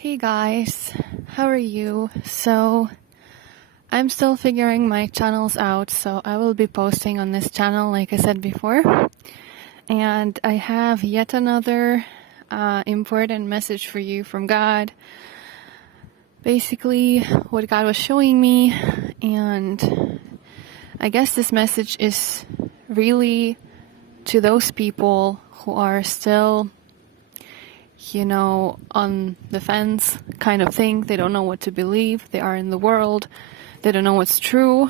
Hey guys, how are you? So, I'm still figuring my channels out, so I will be posting on this channel like I said before. And I have yet another important message for you from God. Basically, what God was showing me, and I guess this message is really to those people who are still on the fence kind of thing. They don't know what to believe. They are in the world. They don't know what's true.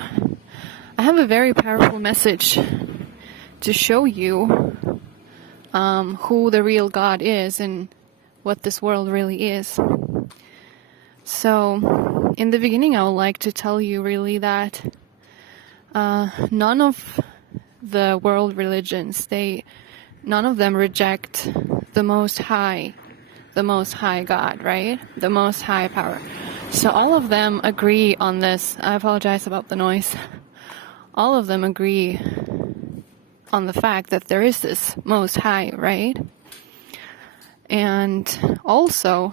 I have a very powerful message to show you who the real God is and what this world really is. So, in the beginning, I would like to tell you really that none of the world religions, none of them reject the Most High God, right? The Most High power. So all of them agree on this. I apologize about the noise. All of them agree on the fact that there is this Most High, right? And also,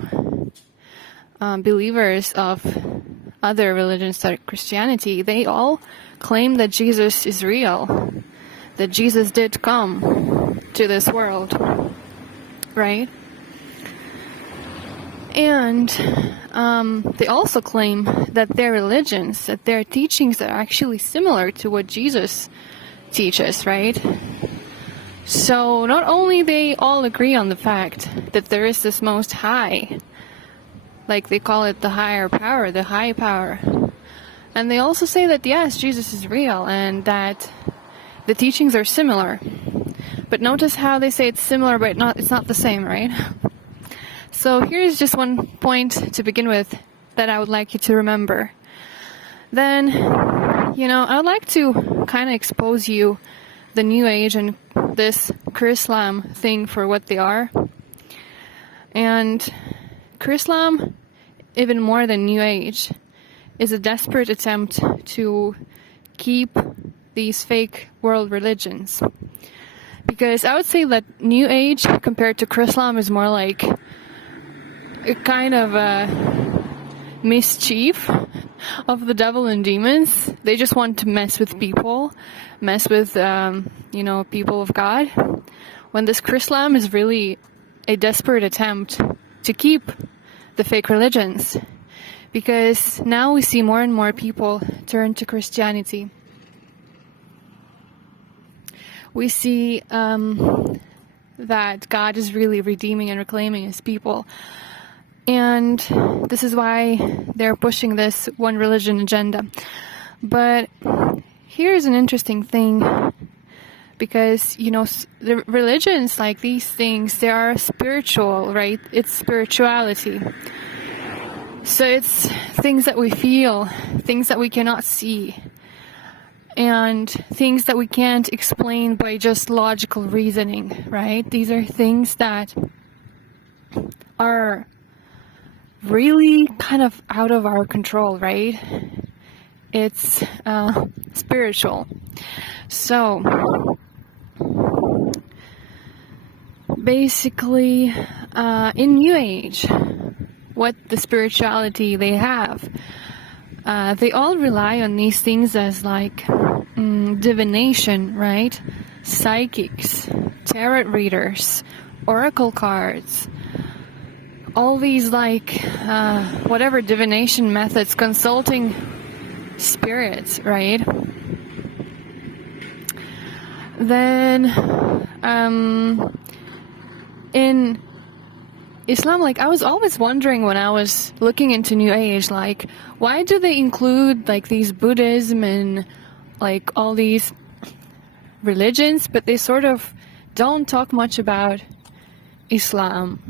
believers of other religions like Christianity, they all claim that Jesus is real, that Jesus did come to this world, right? And they also claim that their religions, that their teachings are actually similar to what Jesus teaches, right? So not only they all agree on the fact that there is this Most High, like they call it the higher power, the high power, and they also say that yes, Jesus is real and that the teachings are similar. But notice how they say it's similar, but it's not the same, right? So here's just one point to begin with that I would like you to remember. Then, I would like to kind of expose you the New Age and this chrislam thing for what they are. And chrislam, even more than New Age, is a desperate attempt to keep these fake world religions. Because I would say that New Age compared to chrislam is more like a kind of a mischief of the devil and demons. They just want to mess with people, mess with, people of God. When this chrislam is really a desperate attempt to keep the fake religions. Because now we see more and more people turn to Christianity. We see that God is really redeeming and reclaiming His people. And this is why they're pushing this one religion agenda. But here's an interesting thing. Because, the religions like these things, they are spiritual, right? It's spirituality. So it's things that we feel, things that we cannot see. And things that we can't explain by just logical reasoning, right? These are things that are really kind of out of our control, right? It's spiritual. So, basically, in New Age, what the spirituality they have, they all rely on these things as like divination, right? Psychics, tarot readers, oracle cards, all these whatever divination methods, consulting spirits, right? Then in Islam, I was always wondering when I was looking into New Age, why do they include these Buddhism and all these religions, but they sort of don't talk much about Islam,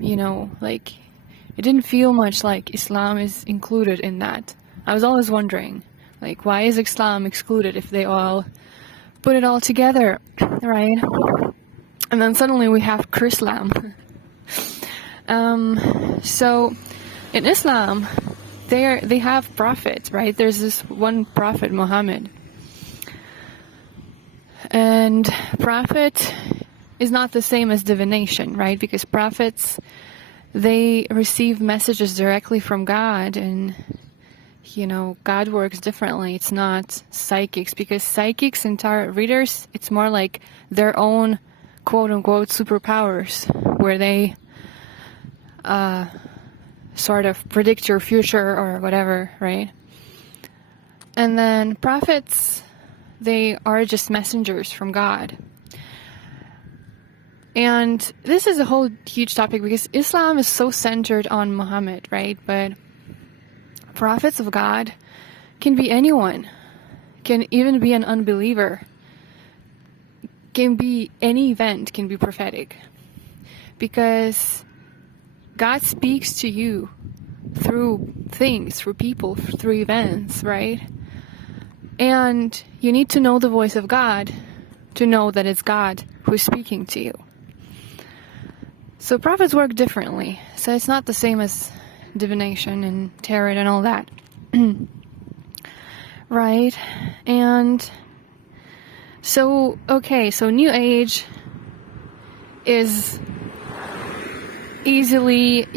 it didn't feel much like Islam is included in that. I was always wondering, why is Islam excluded if they all put it all together, right? And then suddenly we have chrislam. So in Islam, they have prophets, right? There's this one prophet, Muhammad. And prophet is not the same as divination, right? Because prophets, they receive messages directly from God, and God works differently. It's not psychics, because psychics and tarot readers, it's more like their own quote-unquote superpowers, where they sort of predict your future or whatever, right? And then prophets, they are just messengers from God. And this is a whole huge topic, because Islam is so centered on Muhammad, right? But prophets of God can be anyone, can even be an unbeliever, can be any event, can be prophetic, because God speaks to you through things, through people, through events, right? And you need to know the voice of God to know that it's God who's speaking to you. So prophets work differently. So it's not the same as divination and tarot and all that. Right? And so, okay, so New Age is easily,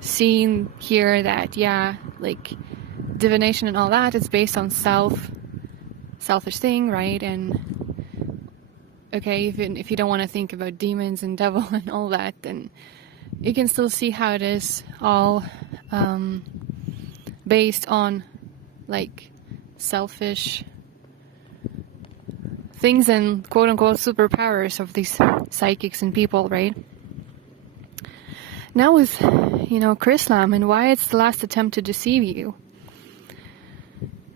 seen here that, like divination and all that is based on selfish thing, right? And okay, if you don't want to think about demons and devil and all that, then you can still see how it is all based on like selfish things and quote-unquote superpowers of these psychics and people, right? Now with, chrislam and why it's the last attempt to deceive you.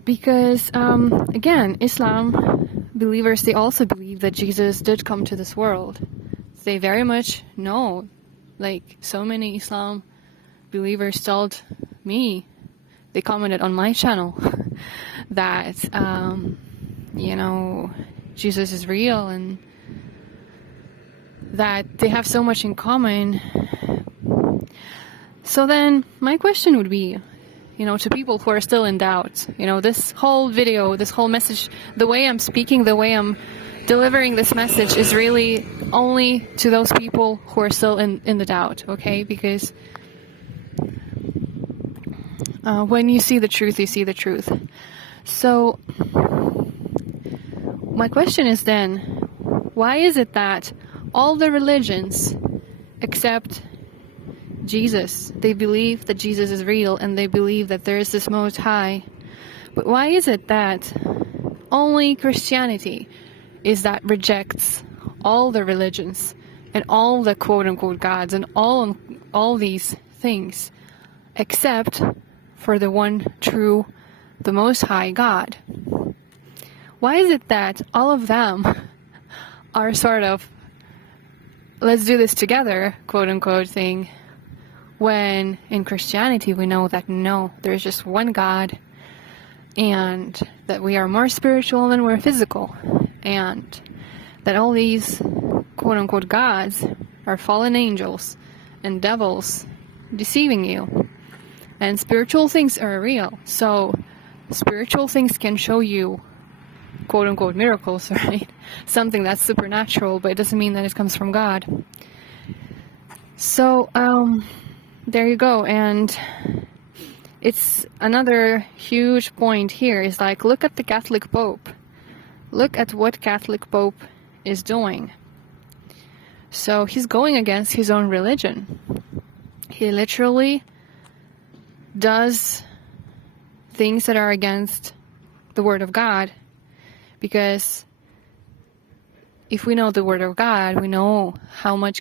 Because, again, Islam believers, they also believe that Jesus did come to this world. They very much know, like so many Islam believers told me, they commented on my channel, that, Jesus is real and that they have so much in common. So then my question would be, to people who are still in doubt, this whole video, this whole message, the way I'm speaking, the way I'm delivering this message is really only to those people who are still in the doubt, okay? Because when you see the truth, you see the truth. So my question is then, why is it that all the religions except Jesus, they believe that Jesus is real and they believe that there is this Most High, but why is it that only Christianity is that rejects all the religions and all the quote-unquote gods and all these things except for the one true, the Most High God? Why is it that all of them are sort of, let's do this together, quote-unquote thing, when in Christianity we know that no, there's just one God, and that we are more spiritual than we're physical, and that all these quote-unquote gods are fallen angels and devils deceiving you, and spiritual things are real. So spiritual things can show you quote-unquote miracles, right? Something that's supernatural, but it doesn't mean that it comes from God. So there you go. And it's another huge point here is like, look at the Catholic Pope. Look at what Catholic Pope is doing. So he's going against his own religion. He literally does things that are against the Word of God, because if we know the Word of God, we know how much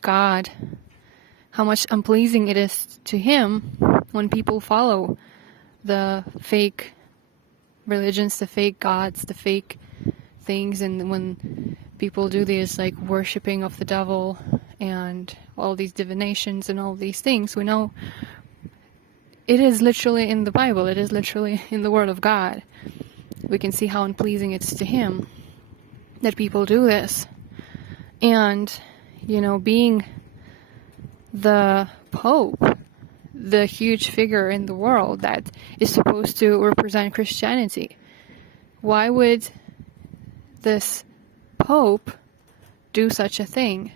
unpleasing it is to Him when people follow the fake religions, the fake gods, the fake things, and when people do this like worshipping of the devil and all these divinations and all these things, we know it is literally in the Bible, it is literally in the Word of God. We can see how unpleasing it's to Him that people do this. And, being the Pope, the huge figure in the world that is supposed to represent Christianity, why would this Pope do such a thing?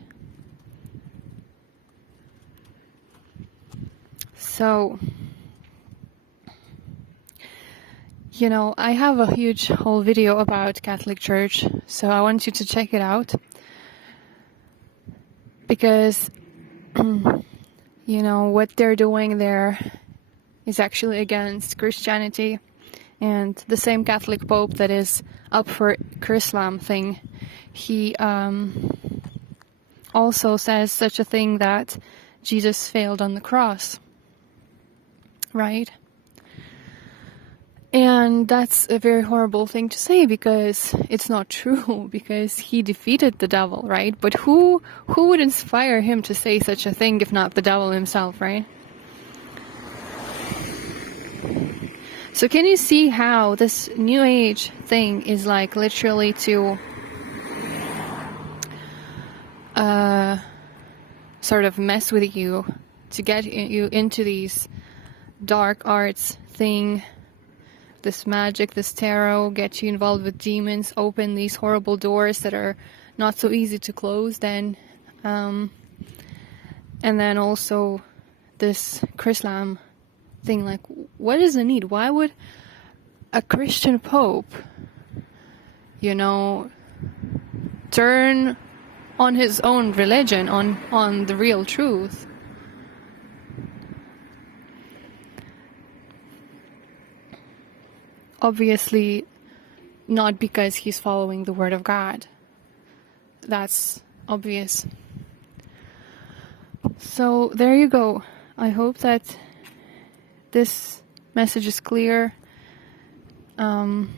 So, I have a huge whole video about Catholic Church, so I want you to check it out. Because, what they're doing there is actually against Christianity. And the same Catholic Pope that is up for chrislam thing, he also says such a thing that Jesus failed on the cross. Right? And that's a very horrible thing to say, because it's not true, because he defeated the devil, right? But who would inspire him to say such a thing if not the devil himself, right? So can you see how this New Age thing is like literally to sort of mess with you, to get you into these dark arts thing, this magic, this tarot, get you involved with demons, open these horrible doors that are not so easy to close then. And then also this chrislam thing, like, what is the need? Why would a Christian pope, turn on his own religion, on the real truth? Obviously not because he's following the word of God. That's obvious. So there you go. I hope that this message is clear. The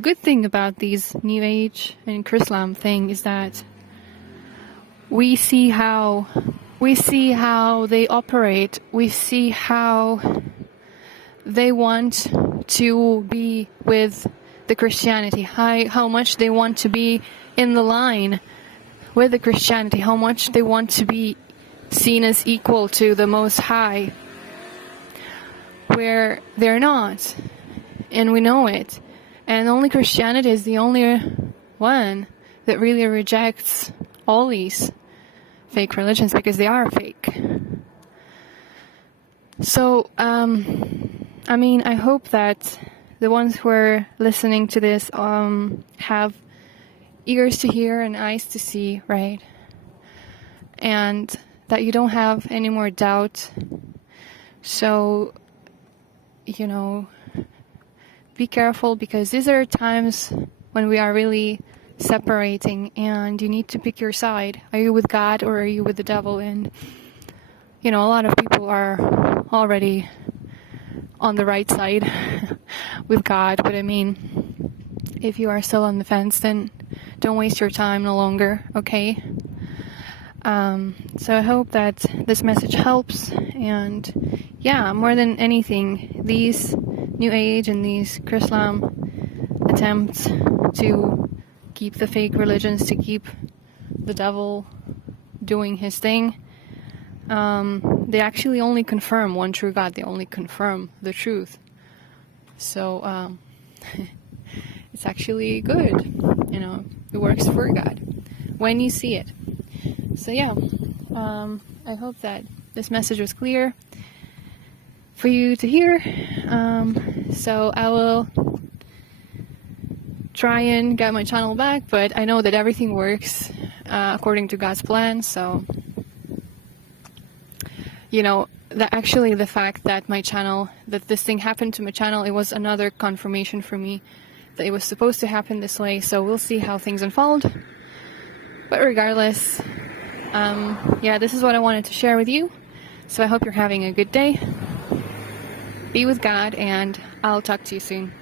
good thing about these New Age and chrislam thing is that we see how they operate. We see how they want to be with the Christianity, how much they want to be in the line with the Christianity, how much they want to be seen as equal to the Most High, where they're not, and we know it. And only Christianity is the only one that really rejects all these fake religions, because they are fake. So, I hope that the ones who are listening to this have ears to hear and eyes to see, right? And that you don't have any more doubt. So, be careful, because these are times when we are really separating, and you need to pick your side. Are you with God or are you with the devil? And a lot of people are already on the right side with God, but if you are still on the fence, then don't waste your time no longer, okay? So I hope that this message helps, and yeah, more than anything, these New Age and these chrislam attempts to keep the fake religions, to keep the devil doing his thing, they actually only confirm one true God. They only confirm the truth. So it's actually good. It works for God when you see it. So yeah, I hope that this message was clear for you to hear. So I will try and get my channel back, but I know that everything works according to God's plan. So the fact that that this thing happened to my channel, it was another confirmation for me that it was supposed to happen this way. So we'll see how things unfold. But regardless, this is what I wanted to share with you. So I hope you're having a good day. Be with God, and I'll talk to you soon.